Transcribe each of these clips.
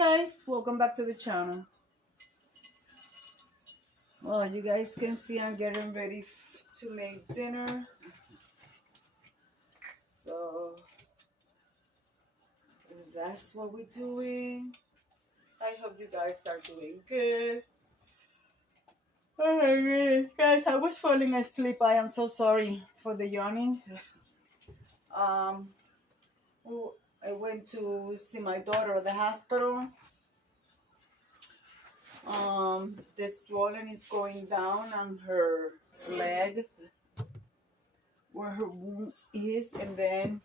guys, welcome back to the channel. Well, you guys can see I'm getting ready to make dinner. So that's what we're doing. I hope you guys are doing good. Oh, guys, I was falling asleep. I am so sorry for the yawning. I went to see my daughter at the hospital. The swelling is going down on her leg where her wound is, and then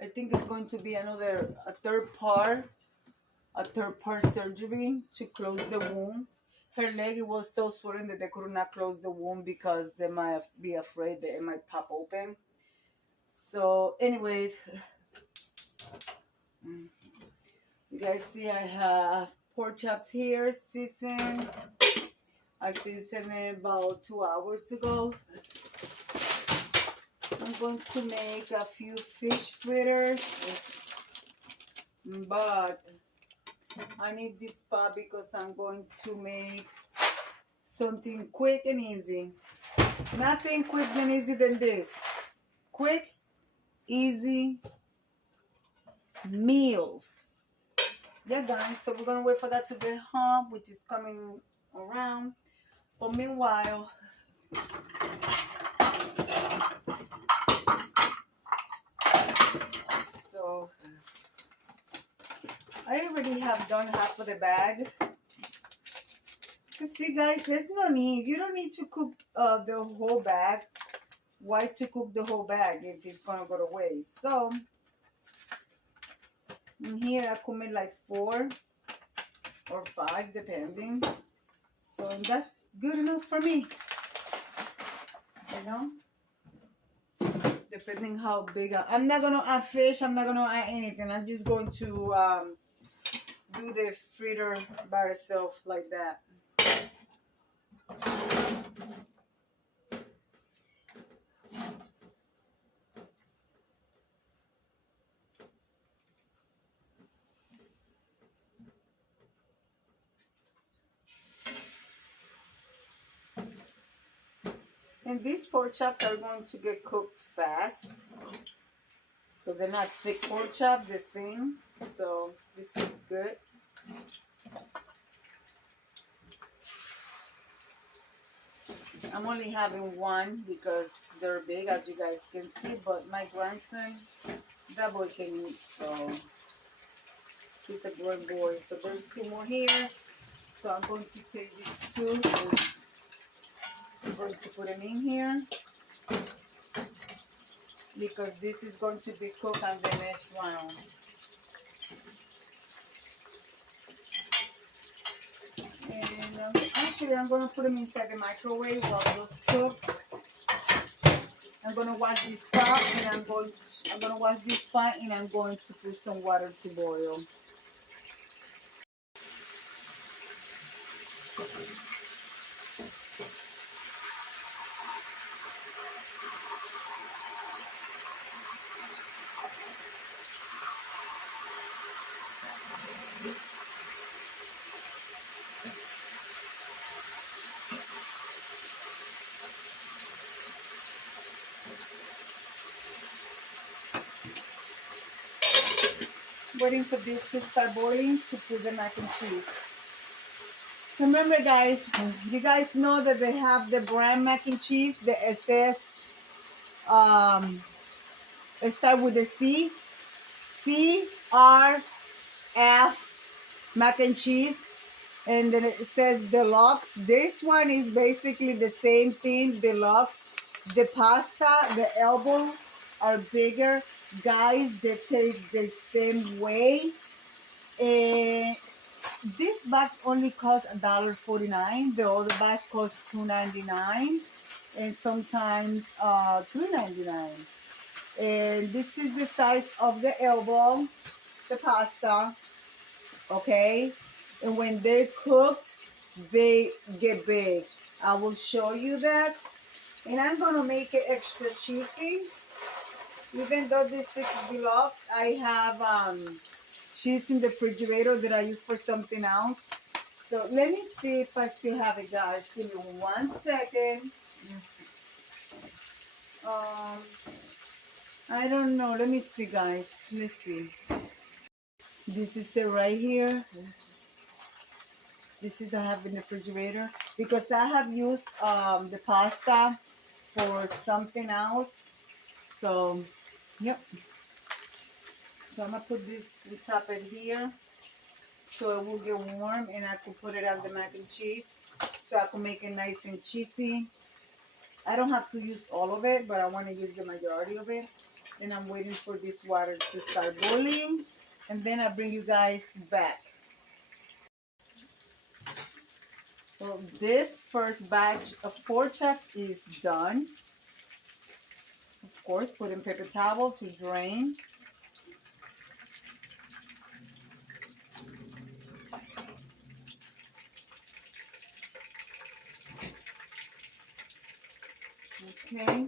I think it's going to be a third part surgery to close the wound. Her leg was so swollen that they could not close the wound because they might be afraid that it might pop open. So anyways, you guys see I have pork chops here seasoned. I seasoned it about 2 hours ago. I'm going to make a few fish fritters, but I need this pot because I'm going to make something quick and easy. Nothing quick and easy than this. Quick, easy meals. Yeah, guys, so we're going to wait for that to get hot, which is coming around. But meanwhile, so I already have done half of the bag. Because see, guys, there's no need. You don't need to cook the whole bag. Why to cook the whole bag if it's going to go to waste? So in here I could make like 4 or 5 depending. So that's good enough for me. You know? Depending how big I'm not going to add fish. I'm not going to add anything. I'm just going to do the fritter by itself like that. And these pork chops are going to get cooked fast. So they're not thick pork chops, they're thin. So this is good. I'm only having one because they're big, as you guys can see. But my grandson, that boy can eat. So he's a grown boy. So there's 2 more here. So I'm going to take these 2 and I'm going to put them in here because this is going to be cooked on the next round. And actually, I'm going to put them inside the microwave while those cooked. I'm going to wash this pot, and I'm going to wash this pot, and I'm going to put some water to boil. Waiting for this to start boiling to put the mac and cheese. Remember, guys, you guys know that they have the brand mac and cheese, the SS, it starts with the CRF mac and cheese, and then it says deluxe. This one is basically the same thing, deluxe. The pasta, the elbow are bigger. Guys, they taste the same way. And this box only costs $1.49. The other box costs $2.99, and sometimes $3.99. And this is the size of the elbow, the pasta. Okay, and when they're cooked, they get big. I will show you that. And I'm gonna make it extra cheesy. Even though this is deluxe, I have cheese in the refrigerator that I use for something else. So let me see if I still have it, guys. Give me 1 second. I don't know. Let me see, guys. Let's see. This is it right here. This is I have in the refrigerator because I have used the pasta for something else. So, yep. So I'm gonna put this on top of here so it will get warm and I could put it on the mac and cheese so I can make it nice and cheesy. I don't have to use all of it, but I want to use the majority of it. And I'm waiting for this water to start boiling, and then I'll bring you guys back. So this first batch of pork chops is done. Of course, put in paper towel to drain. Okay.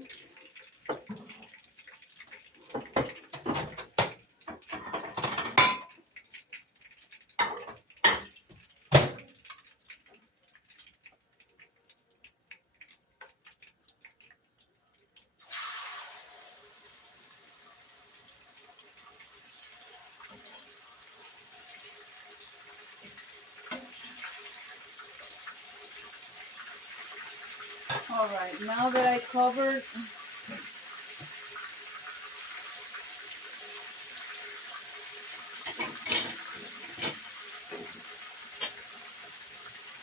All right, now that I covered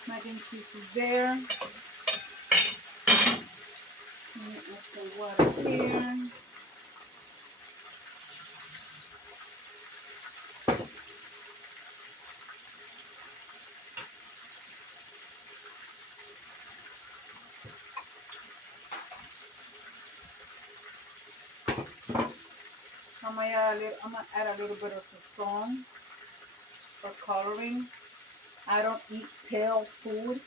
mac and cheese is there. Add some water here. I'm gonna add a little bit of sazon for coloring. I don't eat pale food.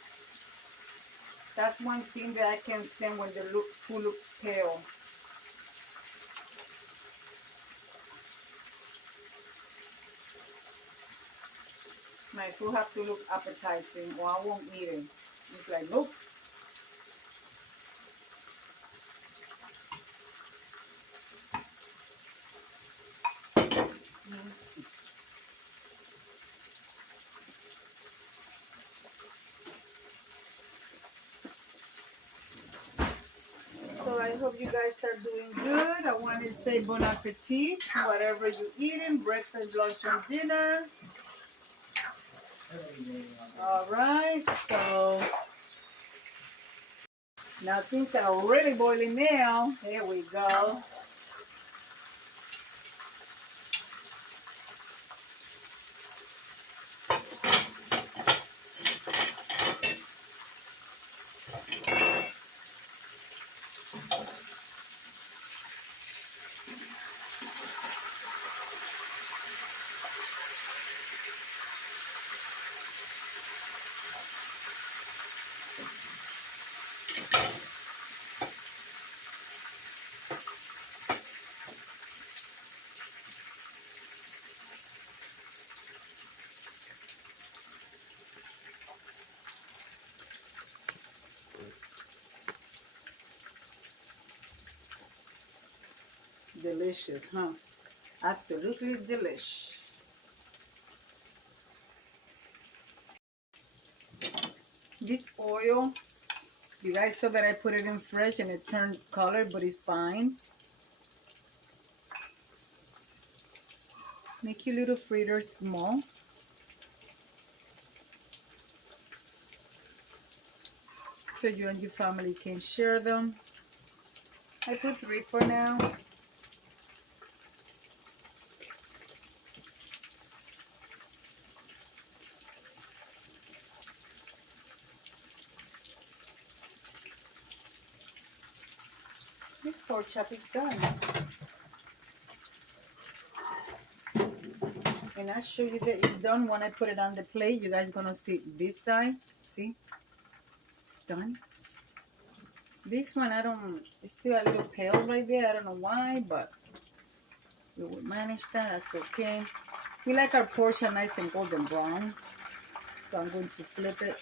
That's one thing that I can't stand when the food looks pale. My food have to look appetizing or I won't eat it. It's like, nope. So I hope you guys are doing good. I want to say bon appetit, whatever you're eating, breakfast, lunch, and dinner. All right, so now things are really boiling now. Here we go. Delicious, huh? Absolutely delish. This oil, you guys saw that I put it in fresh and it turned color, but it's fine. Make your little fritters small. So you and your family can share them. I put 3 for now. This pork chop is done. And I show you that it's done when I put it on the plate. You guys gonna see this side. See? It's done. This one, it's still a little pale right there. I don't know why, but we will manage that. That's okay. We like our portion nice and golden brown. So I'm going to flip it.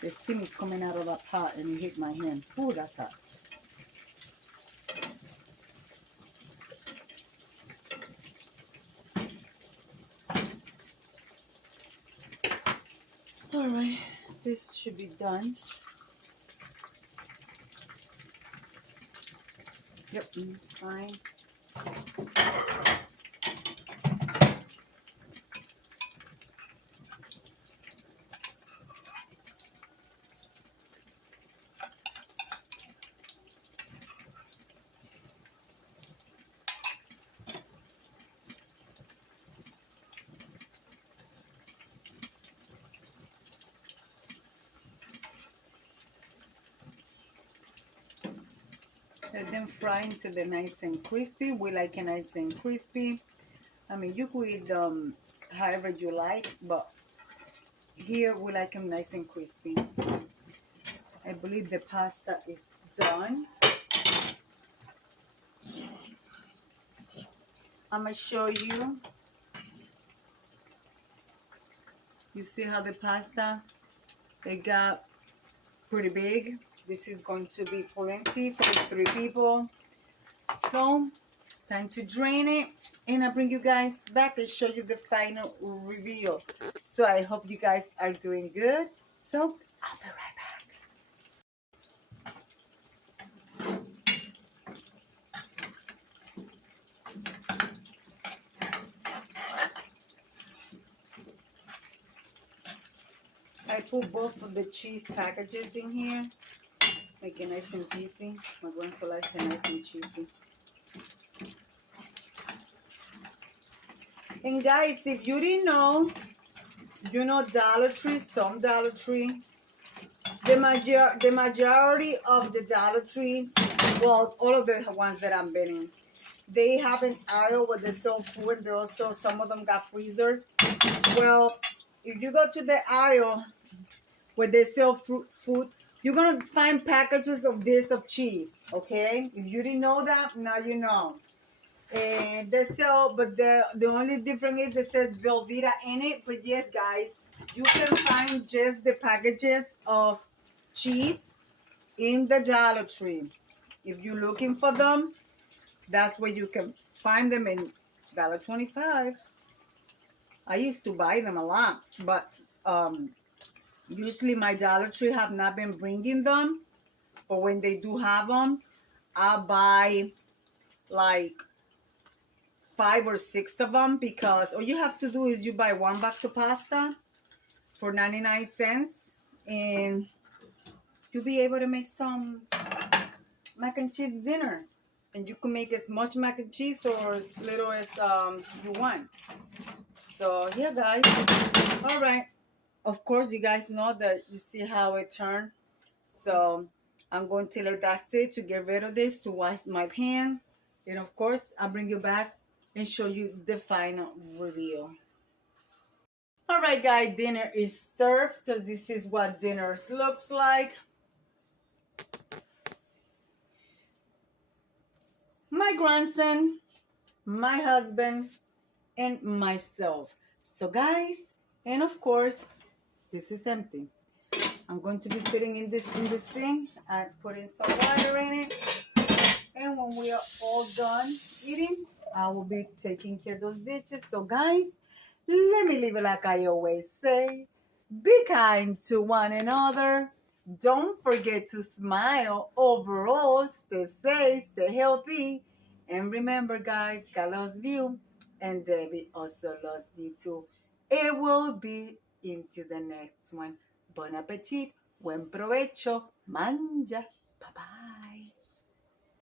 The steam is coming out of that pot and it hit my hand. Ooh, that's hot. All right, this should be done. Yep, it's fine. Let them fry until they're nice and crispy. We like it nice and crispy. I mean, you could eat them however you like, but here we like them nice and crispy. I believe the pasta is done. I'm going to show you. You see how the pasta, it got pretty big. This is going to be plenty for 3 people. So, time to drain it. And I'll bring you guys back and show you the final reveal. So, I hope you guys are doing good. So, I'll be right back. I put both of the cheese packages in here. Make it nice and cheesy. My grandson likes it nice and cheesy. And guys, if you didn't know, you know Dollar Tree, some Dollar Tree, the majority of the Dollar Trees, well, all of the ones that I've been in, they have an aisle where they sell food, and they also, some of them got freezers. Well, if you go to the aisle where they sell food, you're going to find packages of this of cheese, okay? If you didn't know that, now you know. And they sell, but the only difference is they says Velveeta in it. But yes, guys, you can find just the packages of cheese in the Dollar Tree. If you're looking for them, that's where you can find them in $1.25. I used to buy them a lot, but usually my Dollar Tree have not been bringing them. But when they do have them, I'll buy like 5 or 6 of them, because all you have to do is you buy 1 box of pasta for 99 cents and you'll be able to make some mac and cheese dinner. And you can make as much mac and cheese or as little as you want. So yeah, guys. All right. Of course, you guys know that you see how it turned. So I'm going to let that sit to get rid of this, to wash my pan. And of course, I'll bring you back and show you the final reveal. All right, guys, dinner is served. So this is what dinner looks like. My grandson, my husband, and myself. So guys, and of course, this is empty. I'm going to be sitting in this thing and putting some water in it. And when we are all done eating, I will be taking care of those dishes. So guys, let me leave it like I always say. Be kind to one another. Don't forget to smile. Overall, stay safe, stay healthy. And remember, guys, God loves you. And Debbie also loves you too. It will be into the next one. Bon appetit. Buen provecho. Manja. Bye-bye.